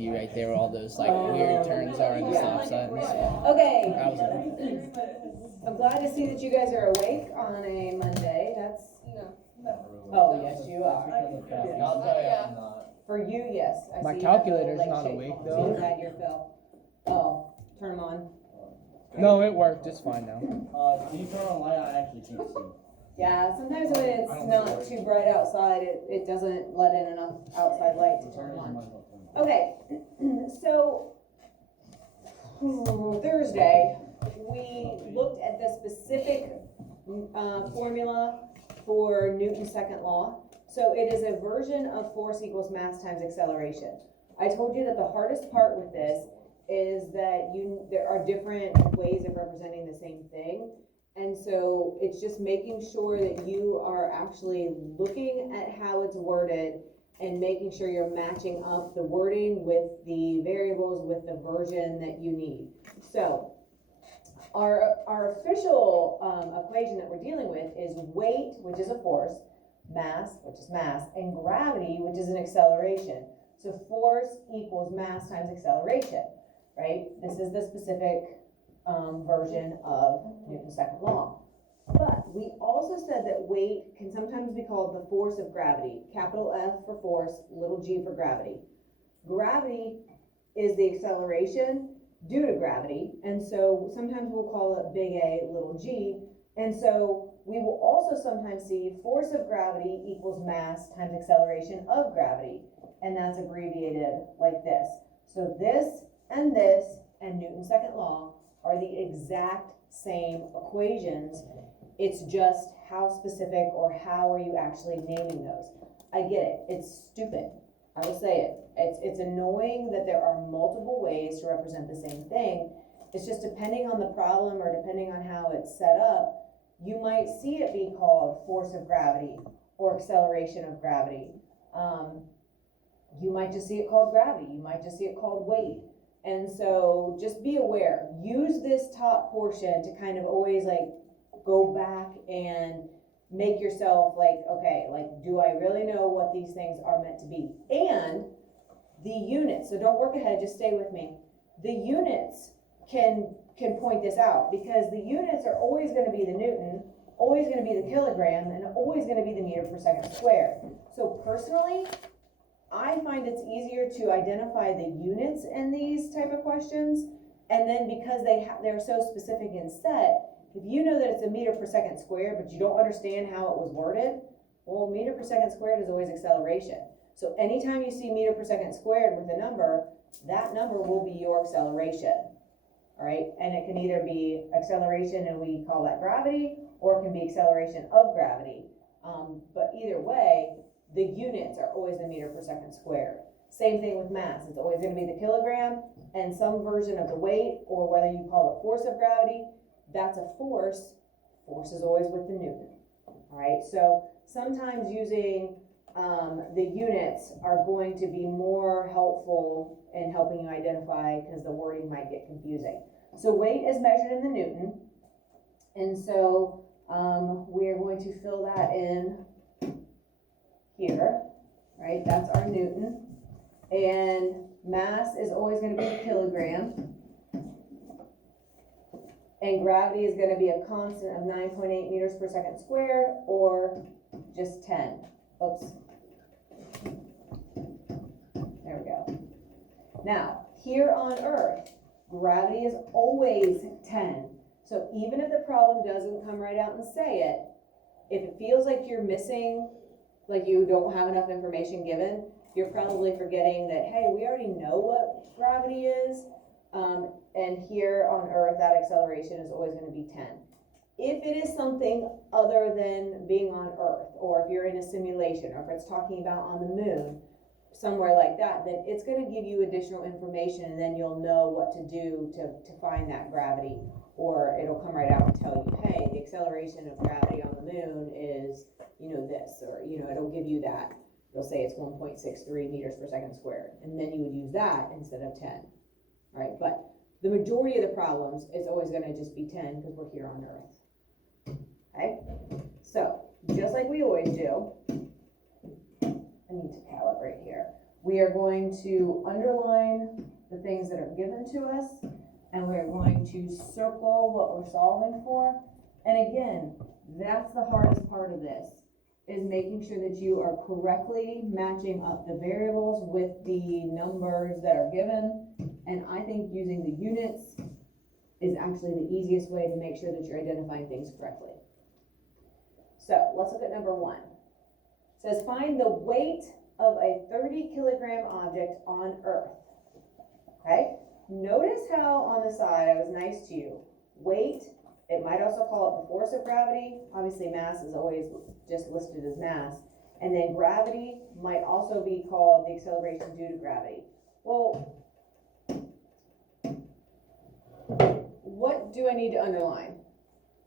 view right there where all those like weird turns are in the stop signs. Okay. That was I'm glad to see that you guys are awake on a Monday. That's oh yes, you are. I'll tell you I'm not. For you, yes. I My see you have a calculator's leg not shake. awake, So though. you had your fill. Oh, turn them on. No, it worked. It's fine now. Can you turn on light? I actually can't see. Yeah, sometimes when it's not too bright outside, it doesn't let in enough outside light to turn on. Okay, so Thursday, we looked at the specific formula for Newton's second law. So it is a version of force equals mass times acceleration. I told you that the hardest part with this is that there are different ways of representing the same thing. And so it's just making sure that you are actually looking at how it's worded and making sure you're matching up the wording with the variables with the version that you need. So our official equation that we're dealing with is weight, which is a force, mass, which is mass, and gravity, which is an acceleration. So force equals mass times acceleration, right? This is the specific version of Newton's second law. But we also said that weight can sometimes be called the force of gravity, capital F for force, little g for gravity. Gravity is the acceleration due to gravity, and so sometimes we'll call it big A, little g, and so we will also sometimes see force of gravity equals mass times acceleration of gravity, and that's abbreviated like this. So this and Newton's second law are the exact same equations. It's just how specific or how are you actually naming those. I get it, it's stupid. I will say it. It's annoying that there are multiple ways to represent the same thing. It's just depending on the problem or depending on how it's set up, you might see it be called force of gravity or acceleration of gravity. You might just see it called gravity. You might just see it called weight. And so just be aware, use this top portion to kind of always like go back and make yourself like, okay, like, do I really know what these things are meant to be? And the units, so don't work ahead, just stay with me. The units can point this out because the units are always going to be the Newton, always going to be the kilogram, and always going to be the meter per second squared. So personally, I find it's easier to identify the units in these type of questions, and then because they're so specific and set, if you know that it's a meter per second squared, but you don't understand how it was worded, well, meter per second squared is always acceleration. So anytime you see meter per second squared with a number, that number will be your acceleration, all right? And it can either be acceleration and we call that gravity, or it can be acceleration of gravity. But either way, the units are always the meter per second squared. Same thing with mass. It's always going to be the kilogram and some version of the weight, or whether you call it force of gravity, that's a force. Force is always with the Newton. All right, so sometimes using the units are going to be more helpful in helping you identify because the wording might get confusing. So weight is measured in the Newton, and so we are going to fill that in here, right? That's our Newton. And mass is always going to be a kilogram. And gravity is going to be a constant of 9.8 meters per second squared, or just 10. Oops. There we go. Now, here on Earth, gravity is always 10. So even if the problem doesn't come right out and say it, if it feels like you're missing, like you don't have enough information given, you're probably forgetting that, hey, we already know what gravity is. And here on Earth, that acceleration is always going to be 10. If it is something other than being on Earth, or if you're in a simulation, or if it's talking about on the moon, somewhere like that, then it's going to give you additional information, and then you'll know what to do to find that gravity, or it'll come right out and tell you, hey, the acceleration of gravity on the moon is, this, or, it'll give you that. It'll say it's 1.63 meters per second squared, and then you would use that instead of 10. All right, but the majority of the problems, it's always going to just be 10 because we're here on Earth. Okay, so just like we always do, I need to calibrate here. We are going to underline things that are given to us, and we're going to circle what we're solving for. And again, that's the hardest part of this, is making sure that you are correctly matching up the variables with the numbers that are given. And I think using the units is actually the easiest way to make sure that you're identifying things correctly. So let's look at number 1. It says find the weight of a 30 kilogram object on Earth. Okay, notice how on the side I was nice to you. Weight, it might also call it the force of gravity. Obviously mass is always just listed as mass. And then gravity might also be called the acceleration due to gravity. Well, what do I need to underline?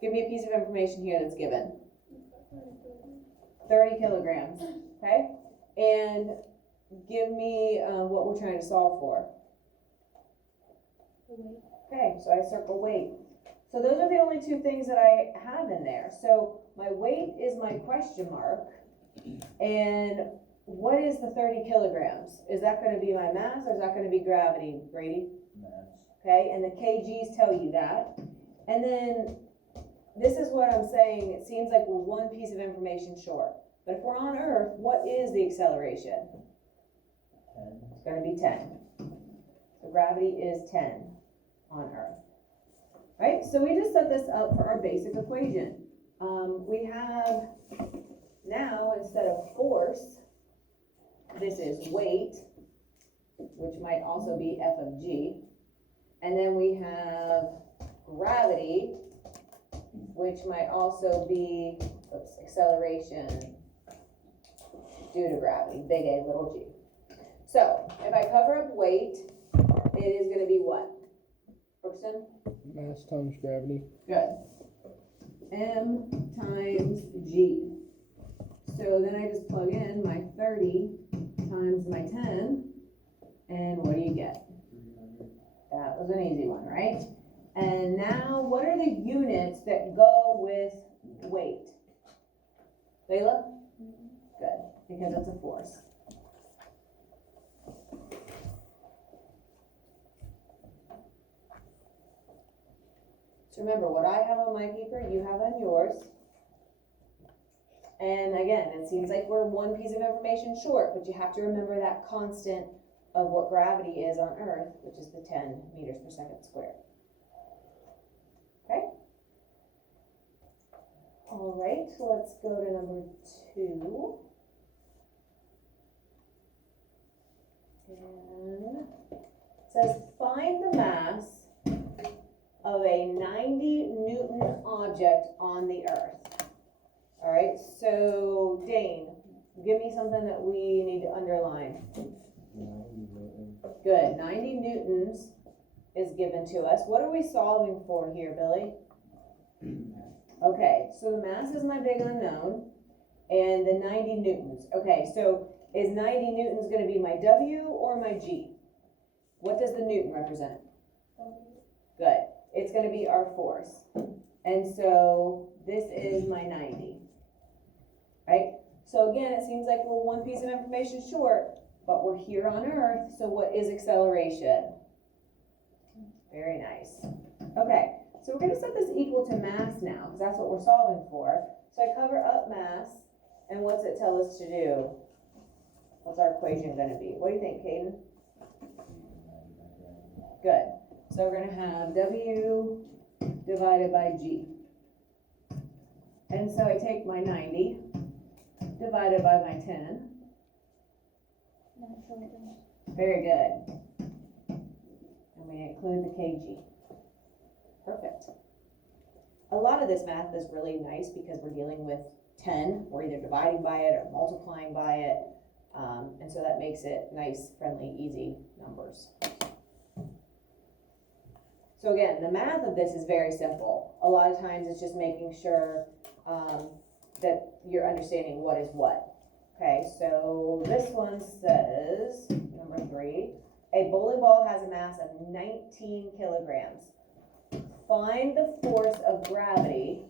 Give me a piece of information here that's given. 30 kilograms, okay? And give me what we're trying to solve for. Okay, so I circle weight. So those are the only two things that I have in there. So my weight is my question mark. And what is the 30 kilograms? Is that going to be my mass or is that going to be gravity, Brady? Mass. Okay, and the kgs tell you that. And then this is what I'm saying. It seems like we're one piece of information short. But if we're on Earth, what is the acceleration? 10. It's going to be 10. So gravity is 10 on Earth. Right? So we just set this up for our basic equation. We have now, instead of force, this is weight, which might also be F of G. And then we have gravity, which might also be, acceleration due to gravity, big A, little g. So, if I cover up weight, it is going to be what? Brookston? Mass times gravity. Good. M times G. So then I just plug in my 30 times my 10, and what do you get? That was an easy one, right? And now, what are the units that go with weight? Layla? Good, because it's a force. So remember, what I have on my paper, you have on yours. And again, it seems like we're one piece of information short, but you have to remember that constant of what gravity is on Earth, which is the 10 meters per second squared. Okay? All right, so let's go to number 2. And it says, find the mass of a 90 Newton object on the Earth. All right, so Dane, give me something that we need to underline. 90 Newton. Good, 90 newtons is given to us. What are we solving for here, Billy? Okay, so the mass is my big unknown, and the 90 newtons. Okay, so is 90 newtons going to be my W or my G? What does the Newton represent? Good, it's going to be our force. And so this is my 90, right? So again, it seems like we're one piece of information short, but we're here on Earth, so what is acceleration? Very nice. Okay, so we're going to set this equal to mass now, because that's what we're solving for. So I cover up mass, and what's it tell us to do? What's our equation going to be? What do you think, Caden? Good. So we're going to have W divided by G. And so I take my 90 divided by my 10. Very good. And we include the kg. Perfect. A lot of this math is really nice because we're dealing with 10. We're either dividing by it or multiplying by it. And so that makes it nice, friendly, easy numbers. So again, the math of this is very simple. A lot of times it's just making sure that you're understanding what is what. Okay, so this one says, number 3, a bowling ball has a mass of 19 kilograms. Find the force of gravity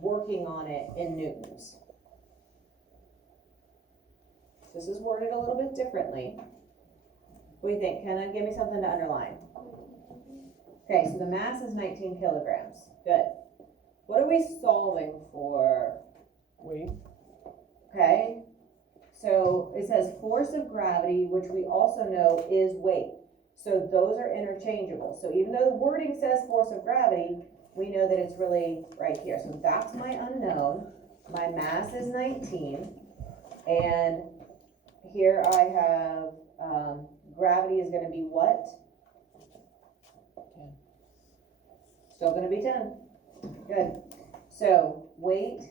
working on it in newtons. This is worded a little bit differently. What do you think? Kenna, give me something to underline. Okay, so the mass is 19 kilograms. Good. What are we solving for? Weight. Okay, so it says force of gravity, which we also know is weight. So those are interchangeable. So even though the wording says force of gravity, we know that it's really right here. So that's my unknown. My mass is 19. And here I have gravity is going to be what? 10. Still going to be 10. Good. So weight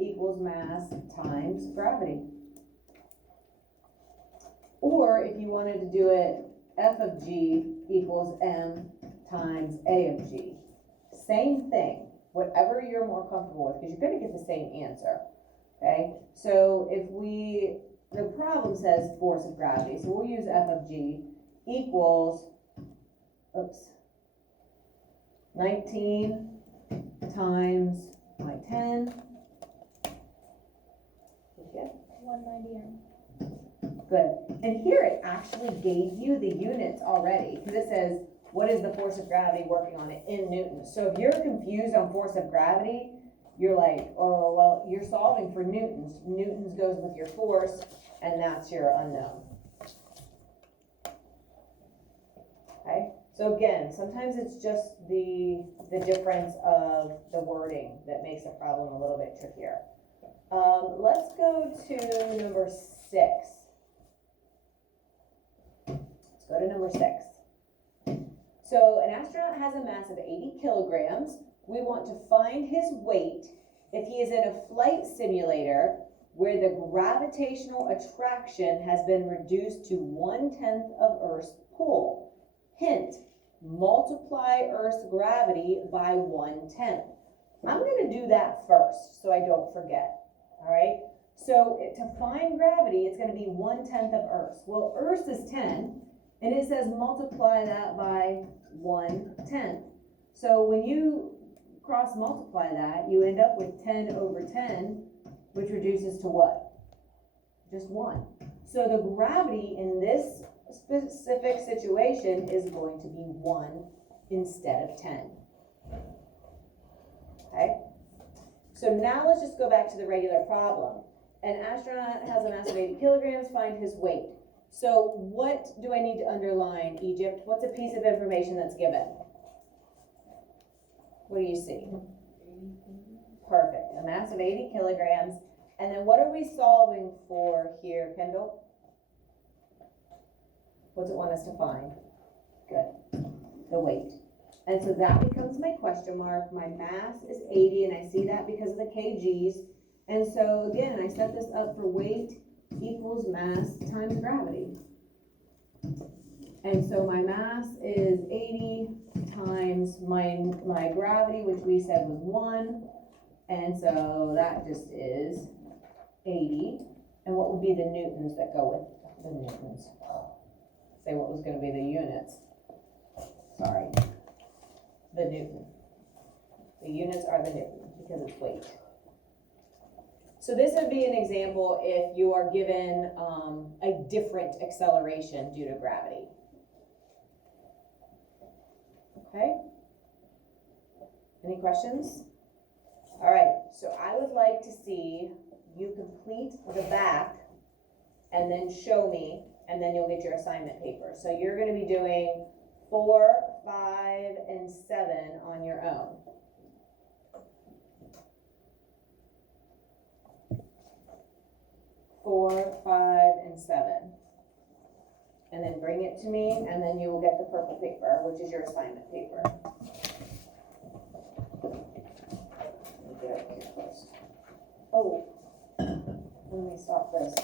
equals mass times gravity. Or if you wanted to do it, F of G equals M times A of G. Same thing, whatever you're more comfortable with, because you're going to get the same answer. Okay, so if the problem says force of gravity, so we'll use F of G equals, 19 times my 10. Okay. 190 M. Good. And here it actually gave you the units already, because it says, what is the force of gravity working on it in newtons? So if you're confused on force of gravity, you're like, oh, well, you're solving for newtons. Newtons goes with your force, and that's your unknown. Okay? So again, sometimes it's just the difference of the wording that makes the problem a little bit trickier. Let's go to number 6. Let's go to number 6. So an astronaut has a mass of 80 kilograms. We want to find his weight if he is in a flight simulator where the gravitational attraction has been reduced to 1/10 of Earth's pull. Hint, multiply Earth's gravity by 1/10. I'm going to do that first so I don't forget. All right? So to find gravity, it's going to be 1/10 of Earth's. Well, Earth's is 10. And it says multiply that by 1/10. So when you cross multiply that, you end up with 10 over 10, which reduces to what? Just 1. So the gravity in this specific situation is going to be 1 instead of 10. Okay? So now let's just go back to the regular problem. An astronaut has a mass of 80 kilograms, find his weight. So what do I need to underline, Egypt? What's a piece of information that's given? What do you see? Perfect. A mass of 80 kilograms. And then what are we solving for here, Kendall? What's it want us to find? Good. The weight. And so that becomes my question mark. My mass is 80, and I see that because of the kgs. And so again, I set this up for weight equals mass times gravity. And so my mass is 80 times my gravity, which we said was 1. And so that just is 80. And what would be the newtons that go with the newtons? Say what was going to be the units. Sorry. The newton. The units are the newton because it's weight. So this would be an example if you are given a different acceleration due to gravity. Okay? Any questions? All right, so I would like to see you complete the back and then show me, and then you'll get your assignment paper. So you're going to be doing 4, 5, and 7 on your own. Four, 5, and 7. And then bring it to me, and then you will get the purple paper, which is your assignment paper. Let me get over here first. Oh, let me stop this.